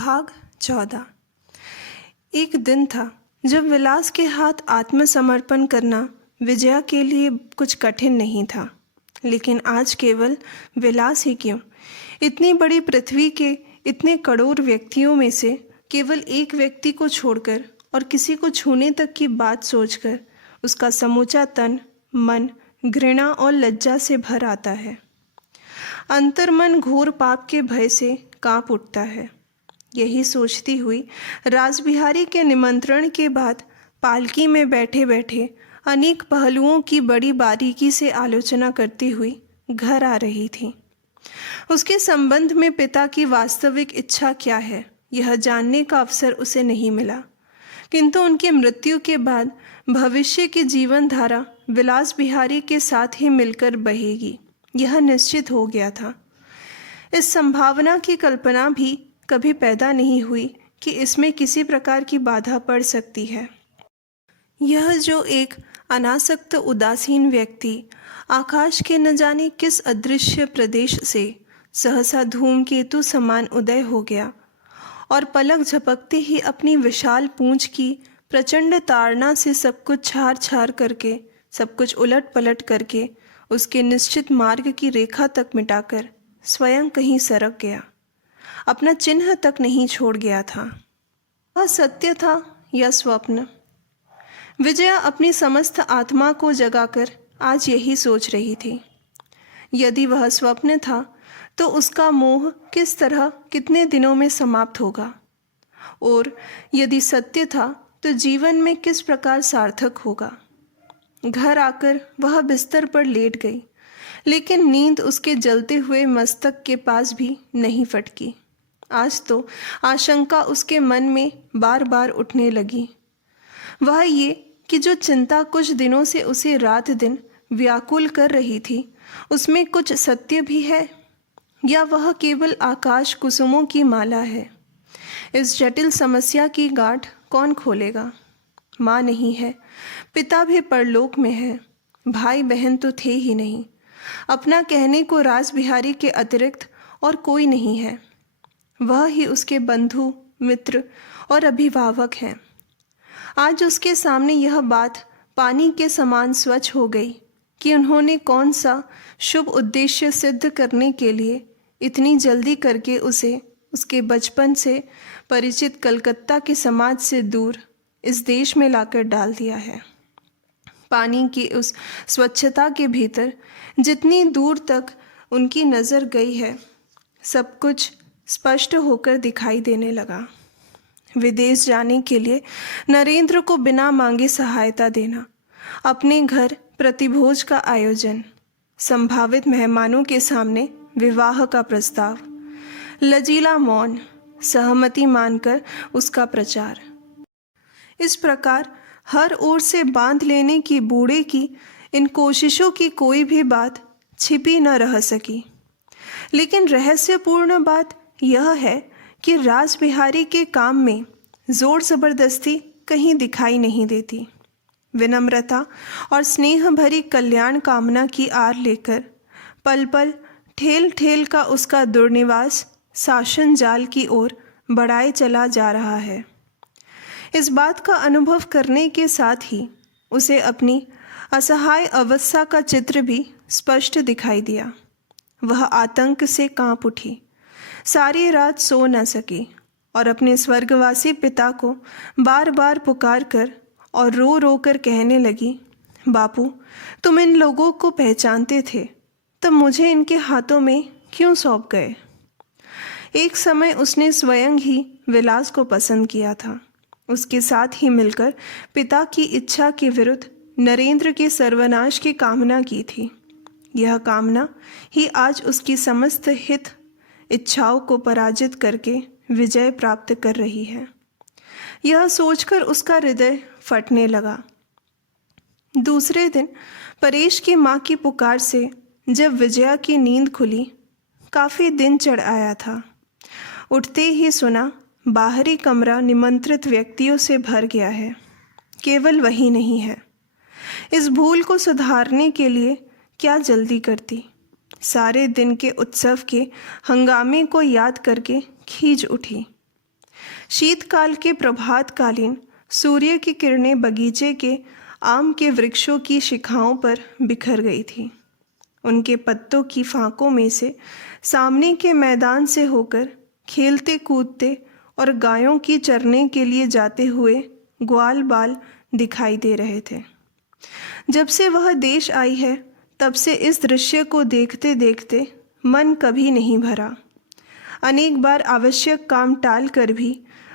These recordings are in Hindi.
भाग 14। एक दिन था जब विलास के हाथ आत्मसमर्पण करना विजया के लिए कुछ कठिन नहीं था। लेकिन आज केवल विलास ही क्यों, इतनी बड़ी पृथ्वी के इतने करोड़ व्यक्तियों में से केवल एक व्यक्ति को छोड़कर और किसी को छूने तक की बात सोचकर उसका समूचा तन मन घृणा और लज्जा से भर आता है। अंतर्मन घोर पाप के भय से कांप उठता है। यही सोचती हुई रासबिहारी के निमंत्रण के बाद पालकी में बैठे बैठे अनेक पहलुओं की बड़ी बारीकी से आलोचना करती हुई घर आ रही थी। उसके संबंध में पिता की वास्तविक इच्छा क्या है, यह जानने का अवसर उसे नहीं मिला, किंतु उनकी मृत्यु के बाद भविष्य की जीवन धारा विलास बिहारी के साथ ही मिलकर बहेगी, यह निश्चित हो गया था। इस संभावना की कल्पना भी कभी पैदा नहीं हुई कि इसमें किसी प्रकार की बाधा पड़ सकती है। यह जो एक अनासक्त उदासीन व्यक्ति आकाश के न जाने किस अदृश्य प्रदेश से सहसा धूमकेतु समान उदय हो गया और पलक झपकते ही अपनी विशाल पूंछ की प्रचंड ताड़ना से सब कुछ छार छार करके, सब कुछ उलट पलट करके उसके निश्चित मार्ग की रेखा तक मिटाकर स्वयं कहीं सरक गया, अपना चिन्ह तक नहीं छोड़ गया था। वह सत्य था या स्वप्न? विजया अपनी समस्त आत्मा को जगाकर आज यही सोच रही थी। यदि वह स्वप्न था तो उसका मोह किस तरह कितने दिनों में समाप्त होगा, और यदि सत्य था तो जीवन में किस प्रकार सार्थक होगा। घर आकर वह बिस्तर पर लेट गई, लेकिन नींद उसके जलते हुए मस्तक के पास भी नहीं फटकी। आज तो आशंका उसके मन में बार बार उठने लगी। वह ये कि जो चिंता कुछ दिनों से उसे रात दिन व्याकुल कर रही थी, उसमें कुछ सत्य भी है या वह केवल आकाश कुसुमों की माला है। इस जटिल समस्या की गांठ कौन खोलेगा? माँ नहीं है, पिता भी परलोक में है, भाई बहन तो थे ही नहीं, अपना कहने को रासबिहारी के अतिरिक्त और कोई नहीं है। वह ही उसके बंधु मित्र और अभिभावक हैं। आज उसके सामने यह बात पानी के समान स्वच्छ हो गई कि उन्होंने कौन सा शुभ उद्देश्य सिद्ध करने के लिए इतनी जल्दी करके उसे उसके बचपन से परिचित कलकत्ता के समाज से दूर इस देश में लाकर डाल दिया है। पानी की उस स्वच्छता के भीतर जितनी दूर तक उनकी नज़र गई है, सब कुछ स्पष्ट होकर दिखाई देने लगा। विदेश जाने के लिए नरेंद्र को बिना मांगे सहायता देना, अपने घर प्रतिभोज का आयोजन, संभावित मेहमानों के सामने विवाह का प्रस्ताव, लजीला मौन, सहमति मानकर उसका प्रचार। इस प्रकार हर ओर से बांध लेने की बूढ़े की इन कोशिशों की कोई भी बात छिपी न रह सकी। लेकिन रहस्यपूर्ण बात यह है कि रासबिहारी के काम में जोर ज़बरदस्ती कहीं दिखाई नहीं देती। विनम्रता और स्नेह भरी कल्याण कामना की आर लेकर पल पल ठेल ठेल का उसका दुर्निवास शासन जाल की ओर बढ़ाए चला जा रहा है। इस बात का अनुभव करने के साथ ही उसे अपनी असहाय अवस्था का चित्र भी स्पष्ट दिखाई दिया। वह आतंक से कांप उठी, सारी रात सो न सकी और अपने स्वर्गवासी पिता को बार बार पुकार कर और रो रो कर कहने लगी, बापू, तुम इन लोगों को पहचानते थे, तब मुझे इनके हाथों में क्यों सौंप गए? एक समय उसने स्वयं ही विलास को पसंद किया था। उसके साथ ही मिलकर पिता की इच्छा के विरुद्ध नरेंद्र के सर्वनाश की कामना की थी। यह कामना ही आज उसकी समस्त हित इच्छाओं को पराजित करके विजय प्राप्त कर रही है। यह सोचकर उसका हृदय फटने लगा। दूसरे दिन परेश की माँ की पुकार से जब विजया की नींद खुली, काफ़ी दिन चढ़ आया था। उठते ही सुना बाहरी कमरा निमंत्रित व्यक्तियों से भर गया है। केवल वही नहीं है। इस भूल को सुधारने के लिए क्या जल्दी करती। सारे दिन के उत्सव के हंगामे को याद करके खींच उठी। शीतकाल के प्रभातकालीन सूर्य की किरणें बगीचे के आम के वृक्षों की शिखाओं पर बिखर गई थी। उनके पत्तों की फांकों में से सामने के मैदान से होकर खेलते कूदते और गायों की चरने के लिए जाते हुए ग्वाल बाल दिखाई दे रहे थे। जब से वह देश आई है तब से इस दृश्य को देखते देखते मन कभी नहीं भरा। अनेक बार आवश्यक काम टाल कर भी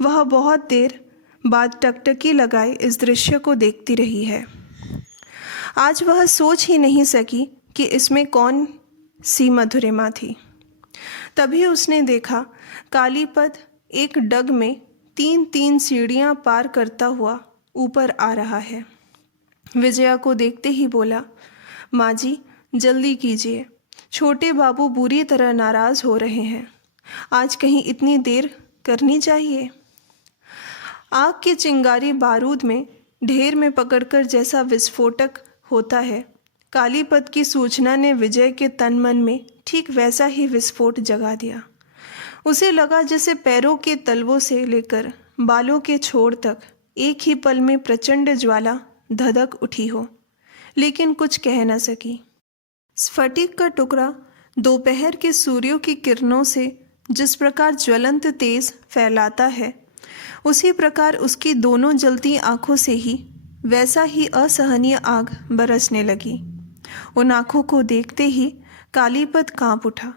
वह बहुत देर बाद टकटकी लगाए इस दृश्य को देखती रही है। आज वह सोच ही नहीं सकी कि इसमें कौन सी मधुरिमा थी। तभी उसने देखा कालीपद एक डग में 3-3 सीढ़ियां पार करता हुआ ऊपर आ रहा है। विजया को देखते ही बोला, माँ जी जल्दी कीजिए, छोटे बाबू बुरी तरह नाराज़ हो रहे हैं। आज कहीं इतनी देर करनी चाहिए। आग की चिंगारी बारूद में ढेर में पकड़कर जैसा विस्फोटक होता है, कालीपद की सूचना ने विजय के तन मन में ठीक वैसा ही विस्फोट जगा दिया। उसे लगा जैसे पैरों के तलवों से लेकर बालों के छोर तक एक ही पल में प्रचंड ज्वाला धधक उठी हो, लेकिन कुछ कह न सकी। स्फटिक का टुकड़ा दोपहर के सूर्यों की किरणों से जिस प्रकार ज्वलंत तेज फैलाता है, उसी प्रकार उसकी दोनों जलती आंखों से ही वैसा ही असहनीय आग बरसने लगी। उन आंखों को देखते ही कालीपद कांप उठा।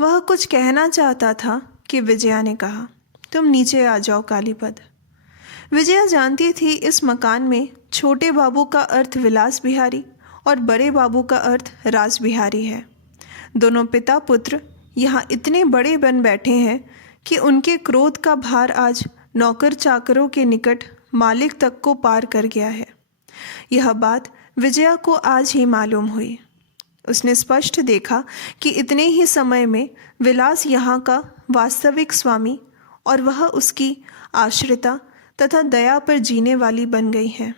वह कुछ कहना चाहता था कि विजया ने कहा, तुम नीचे आ जाओ कालीपद। विजया जानती थी इस मकान में छोटे बाबू का अर्थ विलास बिहारी और बड़े बाबू का अर्थ रास बिहारी है। दोनों पिता पुत्र यहाँ इतने बड़े बन बैठे हैं कि उनके क्रोध का भार आज नौकर चाकरों के निकट मालिक तक को पार कर गया है। यह बात विजया को आज ही मालूम हुई। उसने स्पष्ट देखा कि इतने ही समय में विलास यहाँ का वास्तविक स्वामी और वह उसकी आश्रिता तथा दया पर जीने वाली बन गई है।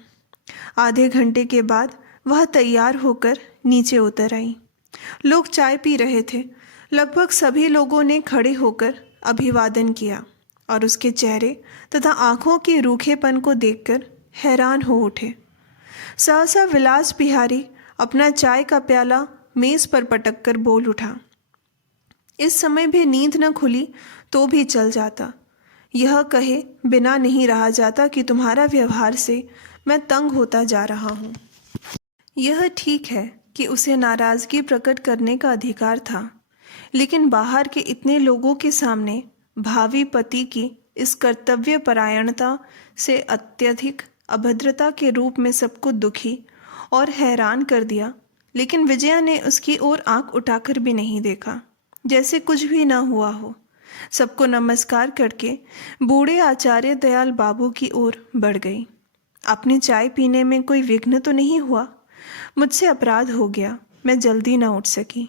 आधे घंटे के बाद वह तैयार होकर नीचे उतर आई। लोग चाय पी रहे थे। लगभग सभी लोगों ने खड़े होकर अभिवादन किया और उसके चेहरे तथा आँखों के रूखेपन को देखकर हैरान हो उठे। सहसा विलास बिहारी अपना चाय का प्याला मेज़ पर पटक कर बोल उठा, इस समय भी नींद न खुली तो भी चल जाता। यह कहे बिना नहीं रहा जाता कि तुम्हारा व्यवहार से मैं तंग होता जा रहा हूँ। यह ठीक है कि उसे नाराज़गी प्रकट करने का अधिकार था, लेकिन बाहर के इतने लोगों के सामने भावी पति की इस कर्तव्य परायणता से अत्यधिक अभद्रता के रूप में सबको दुखी और हैरान कर दिया। लेकिन विजया ने उसकी ओर आंख उठाकर भी नहीं देखा, जैसे कुछ भी न हुआ हो। सबको नमस्कार करके बूढ़े आचार्य दयाल बाबू की ओर बढ़ गई। अपनी चाय पीने में कोई विघ्न तो नहीं हुआ? मुझसे अपराध हो गया, मैं जल्दी न उठ सकी।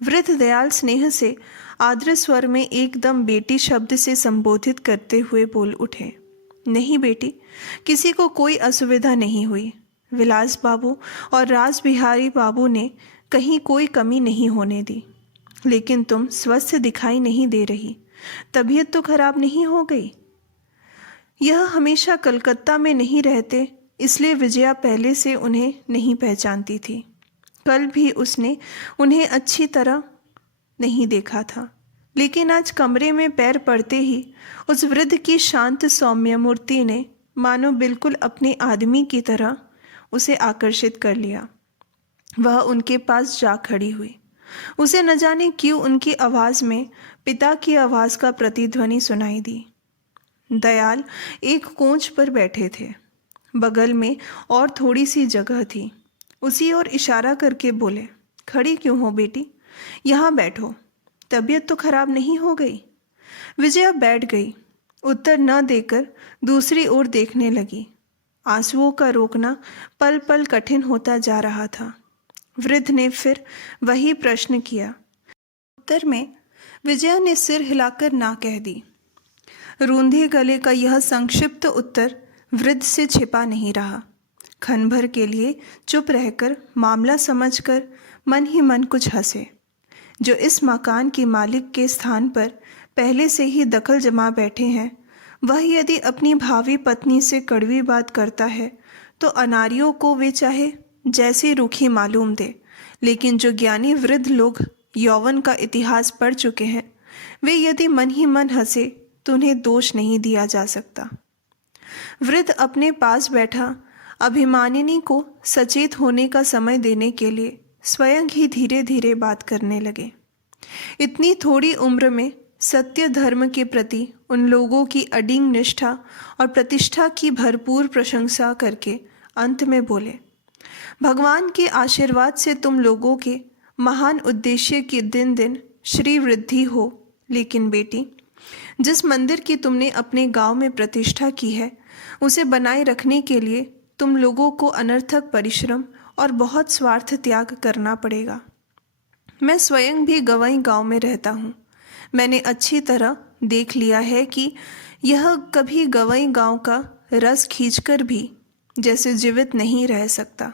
वृद्ध दयाल स्नेह से आर्द्र स्वर में एकदम बेटी शब्द से संबोधित करते हुए बोल उठे, नहीं बेटी, किसी को कोई असुविधा नहीं हुई। विलास बाबू और रास बिहारी बाबू ने कहीं कोई कमी नहीं होने दी। लेकिन तुम स्वस्थ दिखाई नहीं दे रही, तबीयत तो खराब नहीं हो गई? यह हमेशा कलकत्ता में नहीं रहते, इसलिए विजया पहले से उन्हें नहीं पहचानती थी। कल भी उसने उन्हें अच्छी तरह नहीं देखा था, लेकिन आज कमरे में पैर पड़ते ही उस वृद्ध की शांत सौम्य मूर्ति ने मानो बिल्कुल अपने आदमी की तरह उसे आकर्षित कर लिया। वह उनके पास जा खड़ी हुई। उसे न जाने क्यों उनकी आवाज़ में पिता की आवाज़ का प्रतिध्वनि सुनाई दी। दयाल एक कोंच पर बैठे थे। बगल में और थोड़ी सी जगह थी। उसी ओर इशारा करके बोले, खड़ी क्यों हो बेटी, यहाँ बैठो, तबीयत तो खराब नहीं हो गई? विजया बैठ गई। उत्तर न देकर दूसरी ओर देखने लगी। आंसुओं का रोकना पल पल कठिन होता जा रहा था। वृद्ध ने फिर वही प्रश्न किया। उत्तर में विजया ने सिर हिलाकर ना कह दी। रूंधे गले का यह संक्षिप्त उत्तर वृद्ध से छिपा नहीं रहा। क्षण भर के लिए चुप रहकर मामला समझकर मन ही मन कुछ हंसे। जो इस मकान के मालिक के स्थान पर पहले से ही दखल जमा बैठे हैं, वह यदि अपनी भावी पत्नी से कड़वी बात करता है तो अनारियों को वे चाहे जैसी रूखी मालूम दे, लेकिन जो ज्ञानी वृद्ध लोग यौवन का इतिहास पढ़ चुके हैं, वे यदि मन ही मन हंसे तो उन्हें दोष नहीं दिया जा सकता। वृद्ध अपने पास बैठा अभिमानिनी को सचेत होने का समय देने के लिए स्वयं ही धीरे धीरे बात करने लगे। इतनी थोड़ी उम्र में सत्य धर्म के प्रति उन लोगों की अडिग निष्ठा और प्रतिष्ठा की भरपूर प्रशंसा करके अंत में बोले, भगवान के आशीर्वाद से तुम लोगों के महान उद्देश्य की दिन दिन श्री वृद्धि हो। लेकिन बेटी, जिस मंदिर की तुमने अपने गांव में प्रतिष्ठा की है, उसे बनाए रखने के लिए तुम लोगों को अनर्थक परिश्रम और बहुत स्वार्थ त्याग करना पड़ेगा। मैं स्वयं भी गवई गांव में रहता हूँ। मैंने अच्छी तरह देख लिया है कि यह कभी गवई गांव का रस खींचकर भी जैसे जीवित नहीं रह सकता।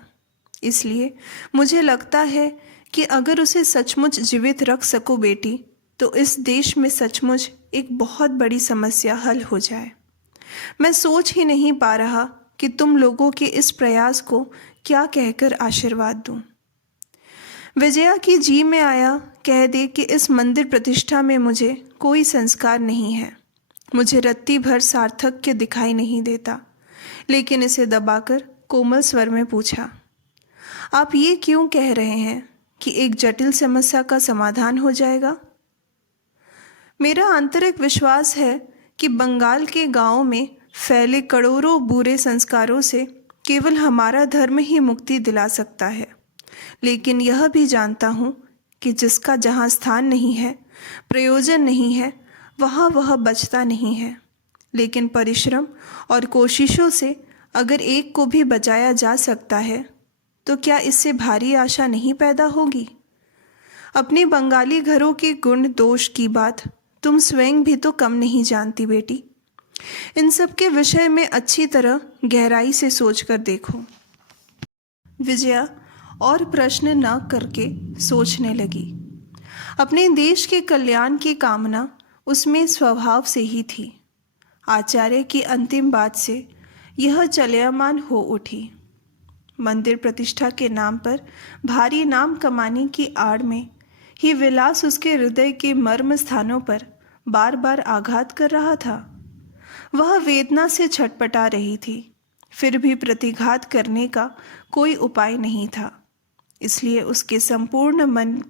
इसलिए मुझे लगता है कि अगर उसे सचमुच जीवित रख सको बेटी, तो इस देश में सचमुच एक बहुत बड़ी समस्या हल हो जाए। मैं सोच ही नहीं पा रहा कि तुम लोगों के इस प्रयास को क्या कहकर आशीर्वाद दूं। विजया की जी में आया कह दे कि इस मंदिर प्रतिष्ठा में मुझे कोई संस्कार नहीं है। मुझे रत्ती भर सार्थक्य दिखाई नहीं देता। लेकिन इसे दबाकर कोमल स्वर में पूछा, आप ये क्यों कह रहे हैं कि एक जटिल समस्या का समाधान हो जाएगा? मेरा आंतरिक विश्वास है कि बंगाल के गांवों में फैले करोड़ों बुरे संस्कारों से केवल हमारा धर्म ही मुक्ति दिला सकता है। लेकिन यह भी जानता हूँ कि जिसका जहाँ स्थान नहीं है, प्रयोजन नहीं है, वहाँ वह बचता नहीं है। लेकिन परिश्रम और कोशिशों से अगर एक को भी बचाया जा सकता है, तो क्या इससे भारी आशा नहीं पैदा होगी? अपने बंगाली घरों के गुण दोष की बात तुम स्वयं भी तो कम नहीं जानती बेटी। इन सब के विषय में अच्छी तरह गहराई से सोचकर देखो। विजया और प्रश्न न करके सोचने लगी। अपने देश के कल्याण की कामना उसमें स्वभाव से ही थी। आचार्य की अंतिम बात से यह चलयमान हो उठी। मंदिर प्रतिष्ठा के नाम पर भारी नाम कमाने की आड़ में ही विलास उसके हृदय के मर्म स्थानों पर बार बार आघात कर रहा था। वह वेदना से छटपटा रही थी, फिर भी प्रतिघात करने का कोई उपाय नहीं था। इसलिए उसके संपूर्ण मन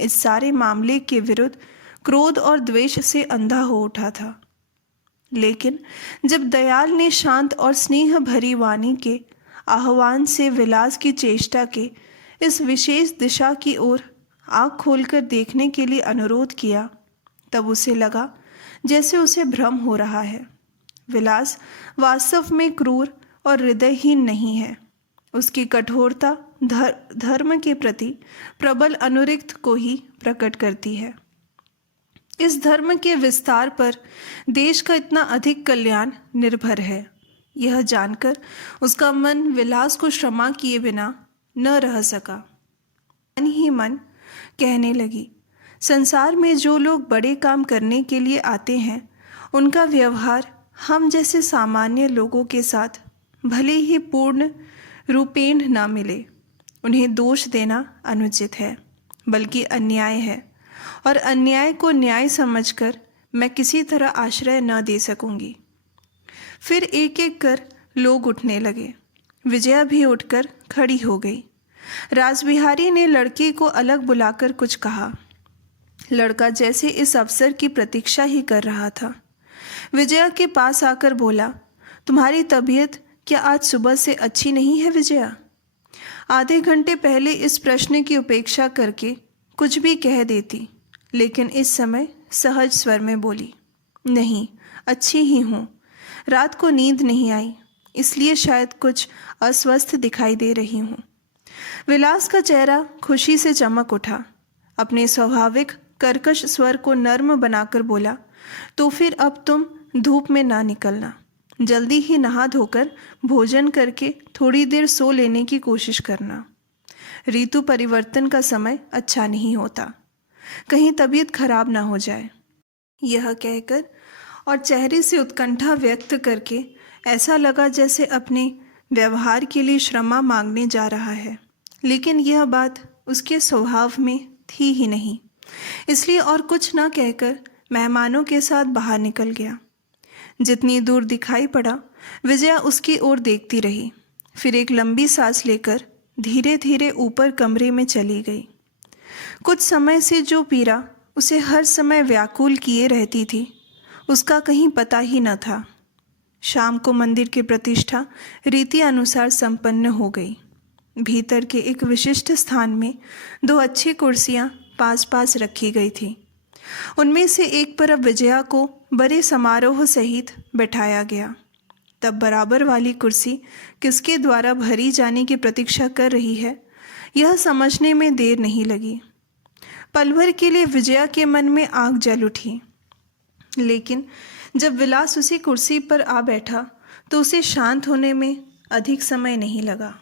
इस सारे मामले के विरुद्ध क्रोध और द्वेष से अंधा हो उठा था। लेकिन जब दयाल ने शांत और स्नेह भरी वाणी के आह्वान से विलास की चेष्टा के इस विशेष दिशा की ओर आँख खोलकर देखने के लिए अनुरोध किया, तब उसे लगा जैसे उसे भ्रम हो रहा है। विलास वास्तव में क्रूर और हृदयहीन नहीं है। उसकी कठोरता धर्म के प्रति प्रबल अनुरक्त को ही प्रकट करती है। इस धर्म के विस्तार पर देश का इतना अधिक कल्याण निर्भर है। यह जानकर उसका मन विलास को क्षमा किए बिना न रह सका। मन ही मन कहने लगी, संसार में जो लोग बड़े काम करने के लिए आते हैं, उनका व्यवहार हम जैसे सामान्य लोगों के साथ भले ही पूर्ण रूपेण न मिले, उन्हें दोष देना अनुचित है, बल्कि अन्याय है। और अन्याय को न्याय समझकर मैं किसी तरह आश्रय न दे सकूंगी। फिर एक एक कर लोग उठने लगे। विजया भी उठकर खड़ी हो गई। रासबिहारी ने लड़की को अलग बुलाकर कुछ कहा। लड़का जैसे इस अवसर की प्रतीक्षा ही कर रहा था। विजया के पास आकर बोला, तुम्हारी तबीयत क्या आज सुबह से अच्छी नहीं है विजया? आधे घंटे पहले इस प्रश्न की उपेक्षा करके कुछ भी कह देती, लेकिन इस समय सहज स्वर में बोली, नहीं, अच्छी ही हूँ। रात को नींद नहीं आई, इसलिए शायद कुछ अस्वस्थ दिखाई दे रही हूँ। विलास का चेहरा खुशी से चमक उठा। अपने स्वाभाविक कर्कश स्वर को नर्म बनाकर बोला, तो फिर अब तुम धूप में ना निकलना। जल्दी ही नहा धोकर भोजन करके थोड़ी देर सो लेने की कोशिश करना। ऋतु परिवर्तन का समय अच्छा नहीं होता, कहीं तबीयत खराब ना हो जाए। यह कहकर और चेहरे से उत्कंठा व्यक्त करके ऐसा लगा जैसे अपने व्यवहार के लिए क्षमा मांगने जा रहा है, लेकिन यह बात उसके स्वभाव में थी ही नहीं। इसलिए और कुछ न कहकर मेहमानों के साथ बाहर निकल गया। जितनी दूर दिखाई पड़ा विजया उसकी ओर देखती रही, फिर एक लंबी सांस लेकर धीरे धीरे ऊपर कमरे में चली गई। कुछ समय से जो पीड़ा उसे हर समय व्याकुल किए रहती थी उसका कहीं पता ही न था। शाम को मंदिर की प्रतिष्ठा रीति अनुसार संपन्न हो गई। भीतर के एक विशिष्ट स्थान में 2 अच्छी कुर्सियां पास पास रखी गई थी। उनमें से एक पर अब विजया को बड़े समारोह सहित बैठाया गया। तब बराबर वाली कुर्सी किसके द्वारा भरी जाने की प्रतीक्षा कर रही है, यह समझने में देर नहीं लगी। पल भर के लिए विजया के मन में आग जल उठी, लेकिन जब विलास उसी कुर्सी पर आ बैठा तो उसे शांत होने में अधिक समय नहीं लगा।